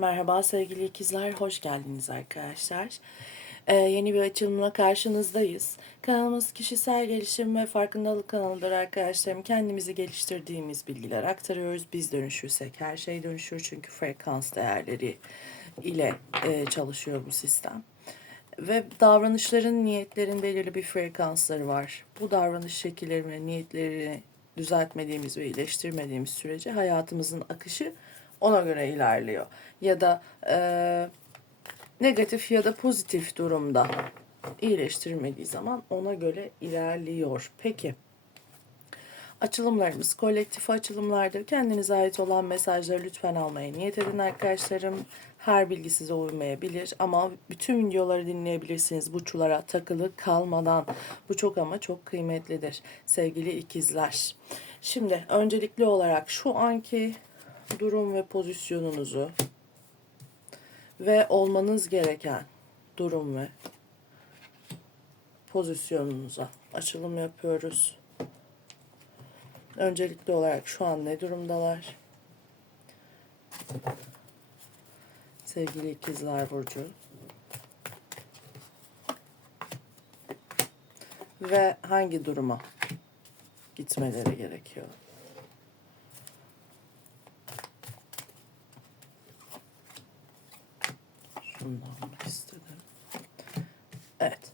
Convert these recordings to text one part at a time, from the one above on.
Merhaba sevgili ikizler, hoş geldiniz arkadaşlar. Ee, yeni bir açılımla karşınızdayız. Kanalımız kişisel gelişim ve farkındalık kanalıdır arkadaşlarım. Kendimizi geliştirdiğimiz bilgiler aktarıyoruz. Biz dönüşürsek her şey dönüşür çünkü frekans değerleri ile e, çalışıyor bu sistem. Ve davranışların, niyetlerin belirli bir frekansları var. Bu davranış şekilleri ve niyetlerini düzeltmediğimiz ve iyileştirmediğimiz sürece hayatımızın akışı ona göre ilerliyor. Ya da e, negatif ya da pozitif durumda iyileştirmediği zaman ona göre ilerliyor. Peki. Açılımlarımız kolektif açılımlardır. Kendinize ait olan mesajları lütfen almaya niyet edin arkadaşlarım. Her bilgi size uymayabilir ama bütün videoları dinleyebilirsiniz bu çulara takılı kalmadan. Bu çok ama çok kıymetlidir sevgili ikizler. Şimdi öncelikli olarak şu anki durum ve pozisyonunuzu ve olmanız gereken durum ve pozisyonunuza açılım yapıyoruz. Öncelikli olarak şu an ne durumdalar? Sevgili ikizler burcu. Ve hangi duruma gitmeleri gerekiyor? Almak istedim. Evet.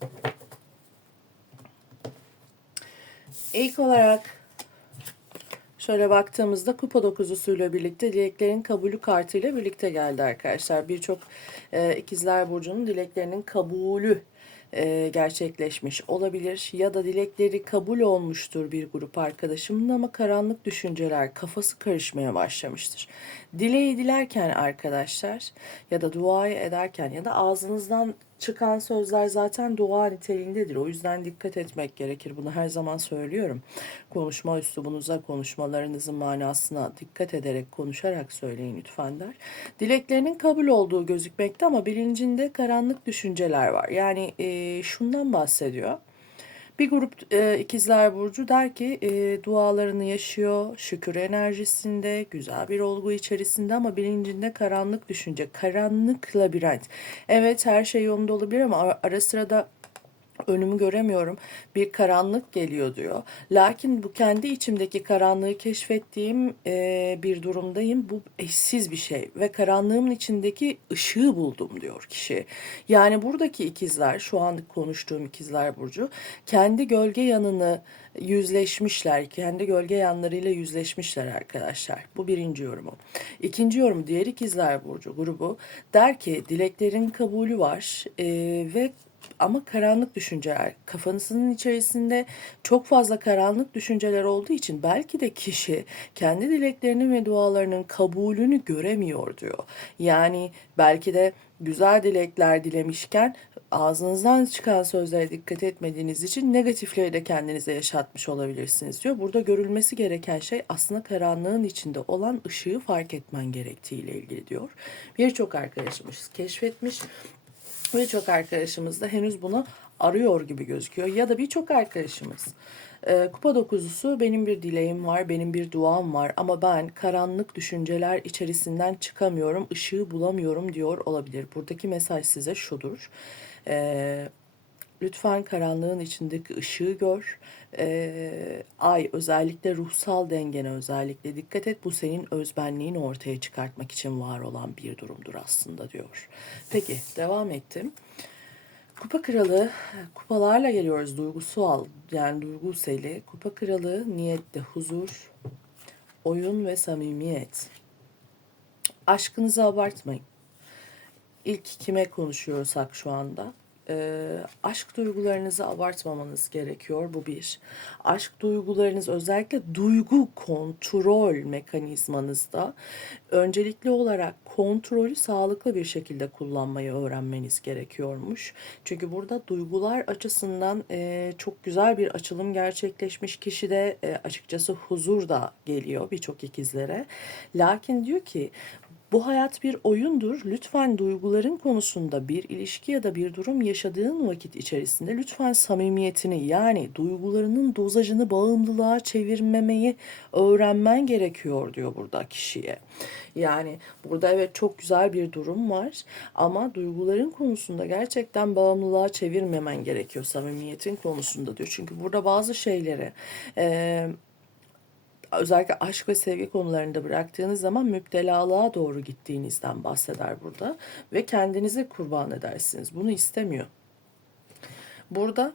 İlk olarak şöyle baktığımızda kupa dokuzusuyla birlikte dileklerin kabulü kartıyla birlikte geldi arkadaşlar. Birçok e, ikizler burcunun dileklerinin kabulü e, gerçekleşmiş olabilir ya da dilekleri kabul olmuştur bir grup arkadaşımın ama karanlık düşünceler kafası karışmaya başlamıştır. Dileği dilerken arkadaşlar ya da duayı ederken ya da ağzınızdan çıkan sözler zaten dua niteliğindedir. O yüzden dikkat etmek gerekir. Bunu her zaman söylüyorum. Konuşma üslubunuza, konuşmalarınızın manasına dikkat ederek, konuşarak söyleyin lütfen der. Dileklerinin kabul olduğu gözükmekte ama bilincinde karanlık düşünceler var. Yani e, şundan bahsediyor. Bir grup e, ikizler burcu der ki e, dualarını yaşıyor, şükür enerjisinde, güzel bir olgu içerisinde ama bilincinde karanlık düşünce, karanlık labirent. Evet her şey yolunda olabilir ama ara, ara sırada önümü göremiyorum. Bir karanlık geliyor diyor. Lakin bu kendi içimdeki karanlığı keşfettiğim e, bir durumdayım. Bu eşsiz bir şey ve karanlığımın içindeki ışığı buldum diyor kişi. Yani buradaki ikizler, şu an konuştuğum ikizler burcu kendi gölge yanını yüzleşmişler. Kendi gölge yanlarıyla yüzleşmişler arkadaşlar. Bu birinci yorumu. İkinci yorum diğer ikizler burcu grubu der ki dileklerin kabulü var e, ve ama karanlık düşünceler kafanızın içerisinde çok fazla karanlık düşünceler olduğu için belki de kişi kendi dileklerinin ve dualarının kabulünü göremiyor diyor. Yani belki de güzel dilekler dilemişken ağzınızdan çıkan sözlere dikkat etmediğiniz için negatifleri de kendinize yaşatmış olabilirsiniz diyor. Burada görülmesi gereken şey aslında karanlığın içinde olan ışığı fark etmen gerektiğiyle ilgili diyor. Birçok arkadaşımız keşfetmiş Birçok arkadaşımız da henüz bunu arıyor gibi gözüküyor. Ya da birçok arkadaşımız e, kupa dokuzusu benim bir dileğim var, benim bir duam var ama ben karanlık düşünceler içerisinden çıkamıyorum, ışığı bulamıyorum diyor olabilir. Buradaki mesaj size şudur. E, lütfen karanlığın içindeki ışığı gör. Ee, ay özellikle ruhsal dengene özellikle dikkat et. Bu senin özbenliğini ortaya çıkartmak için var olan bir durumdur aslında diyor. Peki devam ettim. Kupa kralı kupalarla geliyoruz duygusal yani duyguseli. Kupa kralı niyette huzur, oyun ve samimiyet. Aşkınızı abartmayın. İlk kime konuşuyorsak şu anda e, aşk duygularınızı abartmamanız gerekiyor. Bu bir. Aşk duygularınız özellikle duygu kontrol mekanizmanızda öncelikli olarak kontrolü sağlıklı bir şekilde kullanmayı öğrenmeniz gerekiyormuş. Çünkü burada duygular açısından e, çok güzel bir açılım gerçekleşmiş. Kişide e, açıkçası huzur da geliyor birçok ikizlere. Lakin diyor ki Bu hayat bir oyundur. Lütfen duyguların konusunda bir ilişki ya da bir durum yaşadığın vakit içerisinde lütfen samimiyetini yani duygularının dozajını bağımlılığa çevirmemeyi öğrenmen gerekiyor diyor burada kişiye. Yani burada evet çok güzel bir durum var ama duyguların konusunda gerçekten bağımlılığa çevirmemen gerekiyor samimiyetin konusunda diyor. Çünkü burada bazı şeyleri eee özellikle aşk ve sevgi konularında bıraktığınız zaman müptelalığa doğru gittiğinizden bahseder burada ve kendinizi kurban edersiniz. Bunu istemiyor. Burada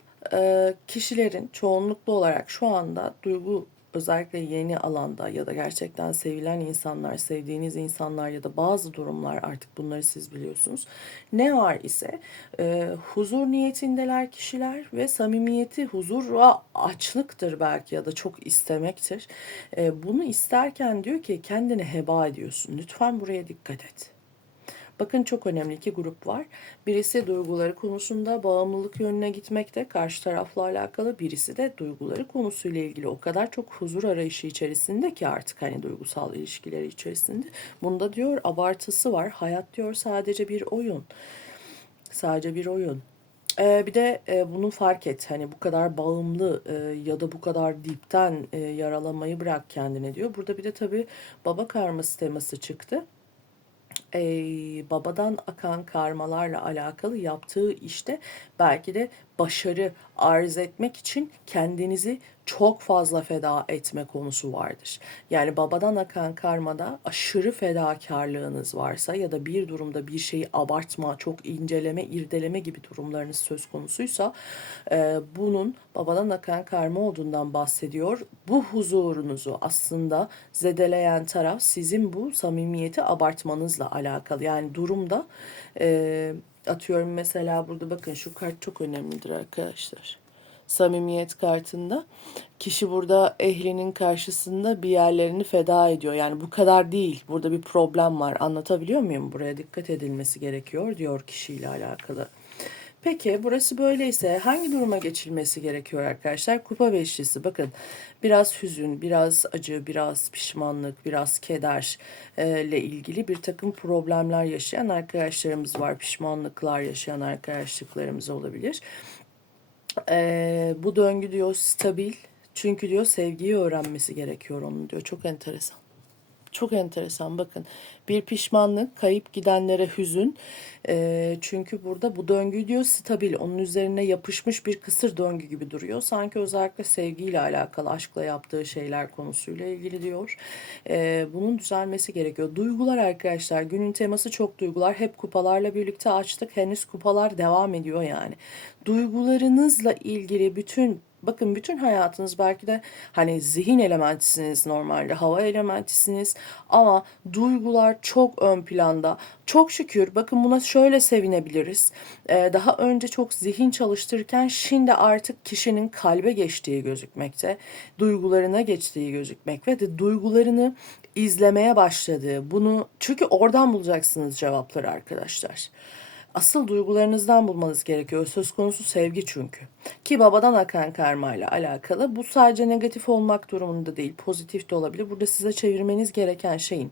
kişilerin çoğunluklu olarak şu anda duygu özellikle yeni alanda ya da gerçekten sevilen insanlar, sevdiğiniz insanlar ya da bazı durumlar artık bunları siz biliyorsunuz. Ne var ise e, huzur niyetindeler kişiler ve samimiyeti huzura açlıktır belki ya da çok istemektir. E, bunu isterken diyor ki kendini heba ediyorsun. Lütfen buraya dikkat et. Bakın çok önemli iki grup var. Birisi duyguları konusunda bağımlılık yönüne gitmekte karşı tarafla alakalı. Birisi de duyguları konusuyla ilgili o kadar çok huzur arayışı içerisinde ki artık hani duygusal ilişkileri içerisinde. Bunda diyor abartısı var. Hayat diyor sadece bir oyun. Sadece bir oyun. Ee, bir de e, bunu fark et. Hani bu kadar bağımlı e, ya da bu kadar dipten e, yaralamayı bırak kendine diyor. Burada bir de tabii baba karması teması çıktı e, babadan akan karmalarla alakalı yaptığı işte belki de başarı arz etmek için kendinizi çok fazla feda etme konusu vardır. Yani babadan akan karmada aşırı fedakarlığınız varsa ya da bir durumda bir şeyi abartma, çok inceleme, irdeleme gibi durumlarınız söz konusuysa e, bunun babadan akan karma olduğundan bahsediyor. Bu huzurunuzu aslında zedeleyen taraf sizin bu samimiyeti abartmanızla alakalı. Yani durumda e, atıyorum mesela burada bakın şu kart çok önemlidir arkadaşlar. Samimiyet kartında kişi burada ehlinin karşısında bir yerlerini feda ediyor. Yani bu kadar değil. Burada bir problem var. Anlatabiliyor muyum? Buraya dikkat edilmesi gerekiyor diyor kişiyle alakalı. Peki burası böyleyse hangi duruma geçilmesi gerekiyor arkadaşlar? Kupa beşlisi bakın biraz hüzün, biraz acı, biraz pişmanlık, biraz keder e, ile ilgili bir takım problemler yaşayan arkadaşlarımız var. Pişmanlıklar yaşayan arkadaşlıklarımız olabilir. E, bu döngü diyor stabil. Çünkü diyor sevgiyi öğrenmesi gerekiyor onun diyor. Çok enteresan. Çok enteresan bakın. Bir pişmanlık, kayıp gidenlere hüzün. E, çünkü burada bu döngü diyor stabil. Onun üzerine yapışmış bir kısır döngü gibi duruyor. Sanki özellikle sevgiyle alakalı, aşkla yaptığı şeyler konusuyla ilgili diyor. E, bunun düzelmesi gerekiyor. Duygular arkadaşlar. Günün teması çok duygular. Hep kupalarla birlikte açtık. Henüz kupalar devam ediyor yani. Duygularınızla ilgili bütün Bakın bütün hayatınız belki de hani zihin elementisiniz normalde, hava elementisiniz ama duygular çok ön planda. Çok şükür bakın buna şöyle sevinebiliriz. Ee, daha önce çok zihin çalıştırırken şimdi artık kişinin kalbe geçtiği gözükmekte, duygularına geçtiği gözükmekte ve de duygularını izlemeye başladığı. Bunu çünkü oradan bulacaksınız cevapları arkadaşlar. Asıl duygularınızdan bulmanız gerekiyor. Söz konusu sevgi çünkü. Ki babadan akan karma ile alakalı. Bu sadece negatif olmak durumunda değil. Pozitif de olabilir. Burada size çevirmeniz gereken şeyin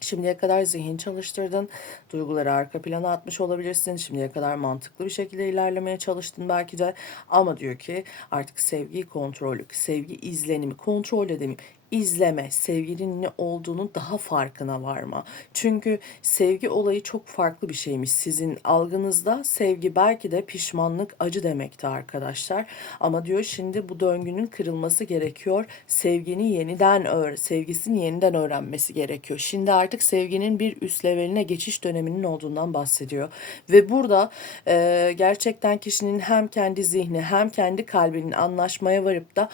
Şimdiye kadar zihin çalıştırdın, duyguları arka plana atmış olabilirsin. Şimdiye kadar mantıklı bir şekilde ilerlemeye çalıştın belki de. Ama diyor ki artık sevgi kontrolü, sevgi izlenimi, kontrol edemi, izleme, sevginin ne olduğunu daha farkına varma. Çünkü sevgi olayı çok farklı bir şeymiş. Sizin algınızda sevgi belki de pişmanlık, acı demekti arkadaşlar. Ama diyor şimdi bu döngünün kırılması gerekiyor. Sevgini yeniden öğ sevgisini yeniden öğrenmesi gerekiyor. Şimdi artık sevginin bir üst leveline geçiş döneminin olduğundan bahsediyor. Ve burada e, gerçekten kişinin hem kendi zihni hem kendi kalbinin anlaşmaya varıp da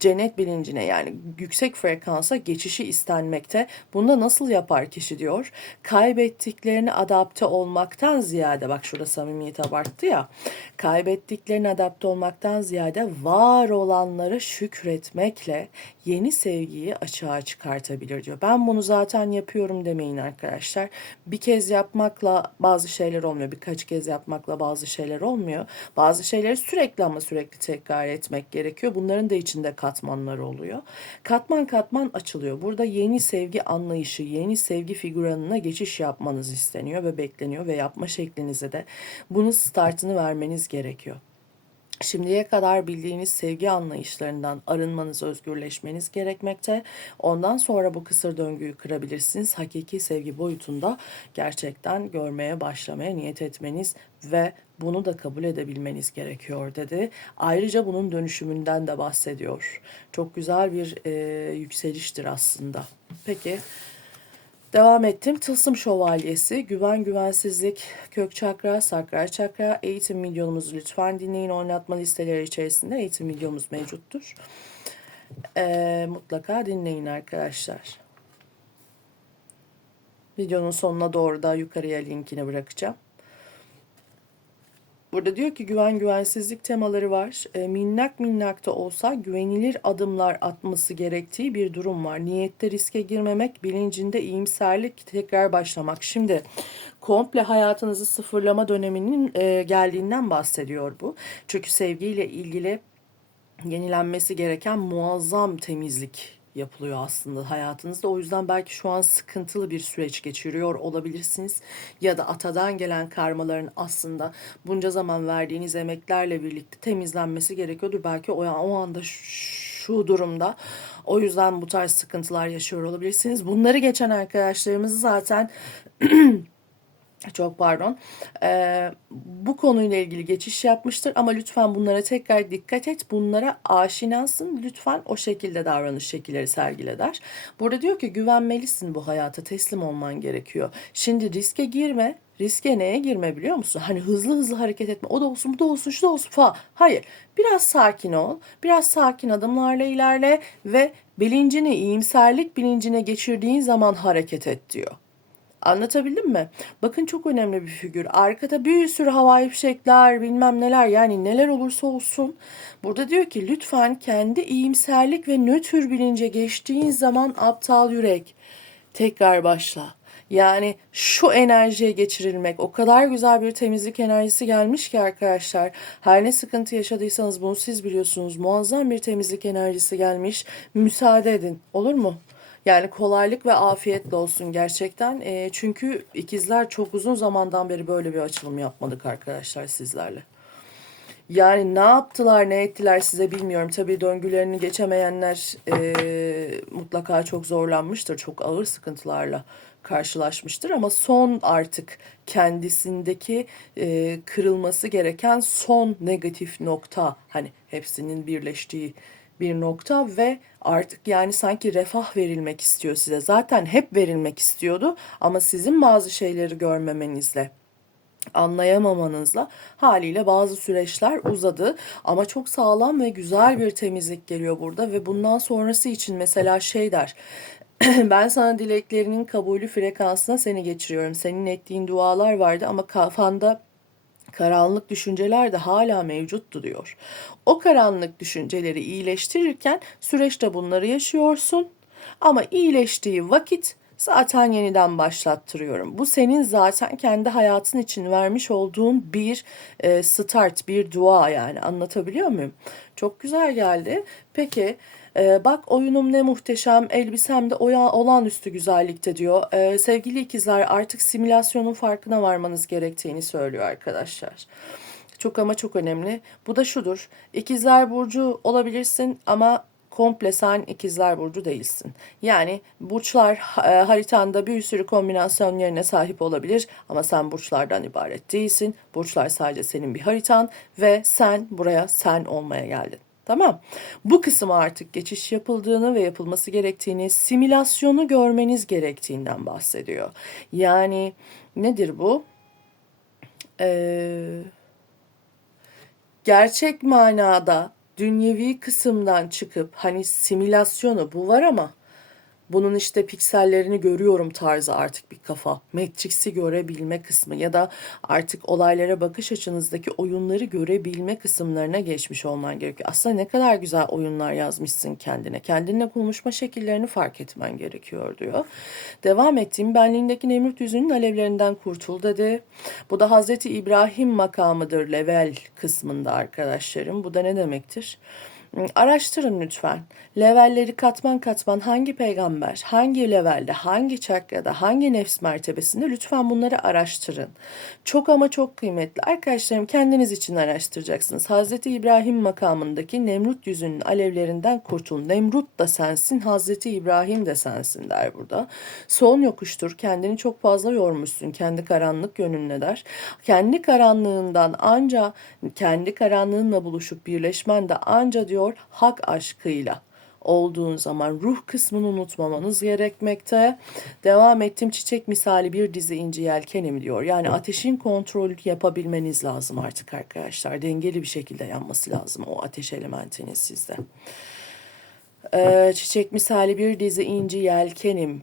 cennet bilincine yani yüksek frekansa geçişi istenmekte. Bunda nasıl yapar kişi diyor. Kaybettiklerini adapte olmaktan ziyade bak şurada samimiyet abarttı ya. Kaybettiklerini adapte olmaktan ziyade var olanlara şükretmekle yeni sevgiyi açığa çıkartabilir diyor. Ben bunu zaten yapıyorum demeyin arkadaşlar. Bir kez yapmakla bazı şeyler olmuyor. Birkaç kez yapmakla bazı şeyler olmuyor. Bazı şeyleri sürekli ama sürekli tekrar etmek gerekiyor. Bunların da içinde kast katmanları oluyor. Katman katman açılıyor. Burada yeni sevgi anlayışı, yeni sevgi figüranına geçiş yapmanız isteniyor ve bekleniyor ve yapma şeklinize de bunun startını vermeniz gerekiyor. Şimdiye kadar bildiğiniz sevgi anlayışlarından arınmanız, özgürleşmeniz gerekmekte. Ondan sonra bu kısır döngüyü kırabilirsiniz. Hakiki sevgi boyutunda gerçekten görmeye başlamaya niyet etmeniz ve bunu da kabul edebilmeniz gerekiyor dedi. Ayrıca bunun dönüşümünden de bahsediyor. Çok güzel bir e, yükseliştir aslında. Peki Devam ettim. Tılsım Şövalyesi, güven, güvensizlik, kök çakra, sakral çakra, eğitim videomuzu lütfen dinleyin. Oynatma listeleri içerisinde eğitim videomuz mevcuttur. Ee, mutlaka dinleyin arkadaşlar. Videonun sonuna doğru da yukarıya linkini bırakacağım. Burada diyor ki güven güvensizlik temaları var. E, minnak minnak da olsa güvenilir adımlar atması gerektiği bir durum var. Niyette riske girmemek, bilincinde iyimserlik tekrar başlamak. Şimdi komple hayatınızı sıfırlama döneminin e, geldiğinden bahsediyor bu. Çünkü sevgiyle ilgili yenilenmesi gereken muazzam temizlik yapılıyor aslında hayatınızda. O yüzden belki şu an sıkıntılı bir süreç geçiriyor olabilirsiniz. Ya da atadan gelen karmaların aslında bunca zaman verdiğiniz emeklerle birlikte temizlenmesi gerekiyordur. Belki o, o anda şu durumda. O yüzden bu tarz sıkıntılar yaşıyor olabilirsiniz. Bunları geçen arkadaşlarımızı zaten çok pardon. Ee, bu konuyla ilgili geçiş yapmıştır ama lütfen bunlara tekrar dikkat et. Bunlara aşinasın. Lütfen o şekilde davranış şekilleri sergile der. Burada diyor ki güvenmelisin bu hayata teslim olman gerekiyor. Şimdi riske girme. Riske neye girme biliyor musun? Hani hızlı hızlı hareket etme. O da olsun, bu da olsun, şu da olsun falan. Hayır. Biraz sakin ol. Biraz sakin adımlarla ilerle ve bilincini, iyimserlik bilincine geçirdiğin zaman hareket et diyor. Anlatabildim mi? Bakın çok önemli bir figür. Arkada bir sürü havai fişekler bilmem neler yani neler olursa olsun. Burada diyor ki lütfen kendi iyimserlik ve nötr bilince geçtiğin zaman aptal yürek tekrar başla. Yani şu enerjiye geçirilmek o kadar güzel bir temizlik enerjisi gelmiş ki arkadaşlar. Her ne sıkıntı yaşadıysanız bunu siz biliyorsunuz. Muazzam bir temizlik enerjisi gelmiş. Müsaade edin olur mu? Yani kolaylık ve afiyetle olsun gerçekten. E, çünkü ikizler çok uzun zamandan beri böyle bir açılım yapmadık arkadaşlar sizlerle. Yani ne yaptılar ne ettiler size bilmiyorum. Tabii döngülerini geçemeyenler e, mutlaka çok zorlanmıştır. Çok ağır sıkıntılarla karşılaşmıştır ama son artık kendisindeki e, kırılması gereken son negatif nokta hani hepsinin birleştiği bir nokta ve artık yani sanki refah verilmek istiyor size. Zaten hep verilmek istiyordu ama sizin bazı şeyleri görmemenizle anlayamamanızla haliyle bazı süreçler uzadı ama çok sağlam ve güzel bir temizlik geliyor burada ve bundan sonrası için mesela şey der ben sana dileklerinin kabulü frekansına seni geçiriyorum. Senin ettiğin dualar vardı ama kafanda karanlık düşünceler de hala mevcuttu diyor. O karanlık düşünceleri iyileştirirken süreçte bunları yaşıyorsun ama iyileştiği vakit zaten yeniden başlattırıyorum. Bu senin zaten kendi hayatın için vermiş olduğun bir e, start, bir dua yani anlatabiliyor muyum? Çok güzel geldi. Peki ee, bak oyunum ne muhteşem, elbisem de olağanüstü güzellikte diyor. Ee, sevgili ikizler artık simülasyonun farkına varmanız gerektiğini söylüyor arkadaşlar. Çok ama çok önemli. Bu da şudur. İkizler burcu olabilirsin ama komple sen ikizler burcu değilsin. Yani burçlar e, haritanda bir sürü kombinasyon yerine sahip olabilir ama sen burçlardan ibaret değilsin. Burçlar sadece senin bir haritan ve sen buraya sen olmaya geldin. Tamam. Bu kısım artık geçiş yapıldığını ve yapılması gerektiğini, simülasyonu görmeniz gerektiğinden bahsediyor. Yani nedir bu? Ee, gerçek manada dünyevi kısımdan çıkıp hani simülasyonu bu var ama bunun işte piksellerini görüyorum tarzı artık bir kafa. Matrix'i görebilme kısmı ya da artık olaylara bakış açınızdaki oyunları görebilme kısımlarına geçmiş olman gerekiyor. Aslında ne kadar güzel oyunlar yazmışsın kendine. Kendinle konuşma şekillerini fark etmen gerekiyor diyor. Devam ettiğim benliğindeki Nemrut yüzünün alevlerinden kurtul dedi. Bu da Hazreti İbrahim makamıdır level kısmında arkadaşlarım. Bu da ne demektir? Araştırın lütfen. Levelleri katman katman hangi peygamber, hangi levelde, hangi çakrada, hangi nefs mertebesinde lütfen bunları araştırın. Çok ama çok kıymetli. Arkadaşlarım kendiniz için araştıracaksınız. Hazreti İbrahim makamındaki Nemrut yüzünün alevlerinden kurtul. Nemrut da sensin, Hazreti İbrahim de sensin der burada. Son yokuştur. Kendini çok fazla yormuşsun. Kendi karanlık yönünle der. Kendi karanlığından anca kendi karanlığınla buluşup birleşmen de anca diyor hak aşkıyla olduğun zaman ruh kısmını unutmamanız gerekmekte. Devam ettim çiçek misali bir dizi inci yelkenim diyor. Yani ateşin kontrolü yapabilmeniz lazım artık arkadaşlar. Dengeli bir şekilde yanması lazım o ateş elementinin sizde. Ee, çiçek misali bir dizi inci yelkenim.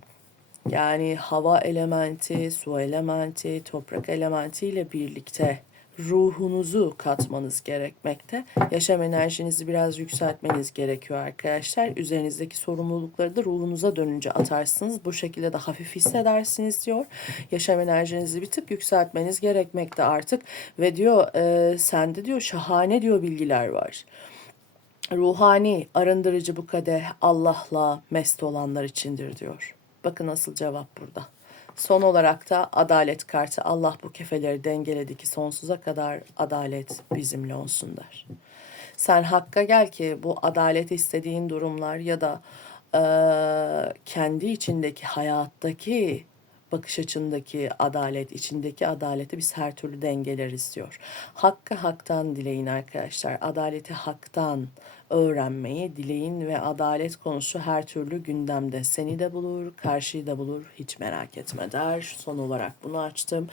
Yani hava elementi, su elementi, toprak elementi ile birlikte ruhunuzu katmanız gerekmekte. Yaşam enerjinizi biraz yükseltmeniz gerekiyor arkadaşlar. Üzerinizdeki sorumlulukları da ruhunuza dönünce atarsınız. Bu şekilde de hafif hissedersiniz diyor. Yaşam enerjinizi bir tık yükseltmeniz gerekmekte artık. Ve diyor e, sende diyor şahane diyor bilgiler var. Ruhani, arındırıcı bu kadeh Allah'la mest olanlar içindir diyor. Bakın nasıl cevap burada. Son olarak da adalet kartı. Allah bu kefeleri dengeledi ki sonsuza kadar adalet bizimle olsun der. Sen hakka gel ki bu adalet istediğin durumlar ya da eee, kendi içindeki hayattaki bakış açındaki adalet, içindeki adaleti biz her türlü dengeleriz diyor. Hakkı haktan dileyin arkadaşlar. Adaleti haktan öğrenmeyi dileyin ve adalet konusu her türlü gündemde. Seni de bulur, karşıyı da bulur. Hiç merak etme der. Son olarak bunu açtım.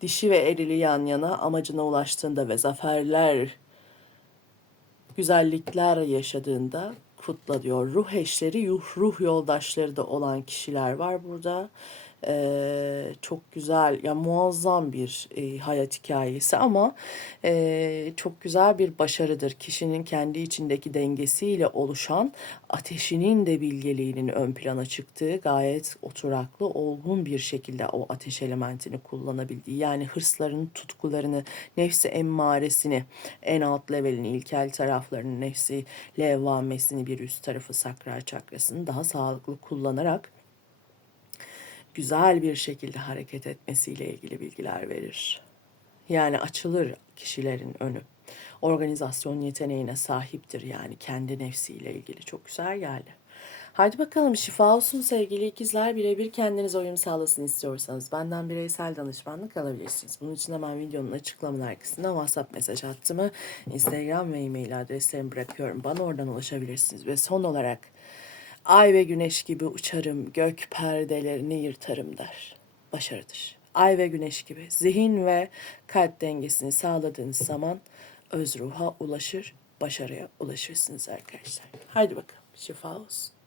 Dişi ve erili yan yana amacına ulaştığında ve zaferler güzellikler yaşadığında kutla diyor. Ruh eşleri, ruh, ruh yoldaşları da olan kişiler var burada. Ee, çok güzel, ya muazzam bir e, hayat hikayesi ama e, çok güzel bir başarıdır. Kişinin kendi içindeki dengesiyle oluşan ateşinin de bilgeliğinin ön plana çıktığı gayet oturaklı, olgun bir şekilde o ateş elementini kullanabildiği. Yani hırslarını, tutkularını, nefsi emmaresini, en alt levelin ilkel taraflarını, nefsi levvamesini bir üst tarafı sakral çakrasını daha sağlıklı kullanarak güzel bir şekilde hareket etmesiyle ilgili bilgiler verir. Yani açılır kişilerin önü. Organizasyon yeteneğine sahiptir yani kendi nefsiyle ilgili. Çok güzel geldi. Haydi bakalım şifa olsun sevgili ikizler. Birebir kendinize uyum sağlasın istiyorsanız benden bireysel danışmanlık alabilirsiniz. Bunun için hemen videonun açıklamalar kısmına WhatsApp mesaj attığımı, Instagram ve e-mail adreslerimi bırakıyorum. Bana oradan ulaşabilirsiniz. Ve son olarak Ay ve güneş gibi uçarım, gök perdelerini yırtarım der. Başarıdır. Ay ve güneş gibi zihin ve kalp dengesini sağladığınız zaman öz ruha ulaşır, başarıya ulaşırsınız arkadaşlar. Haydi bakalım şifa olsun.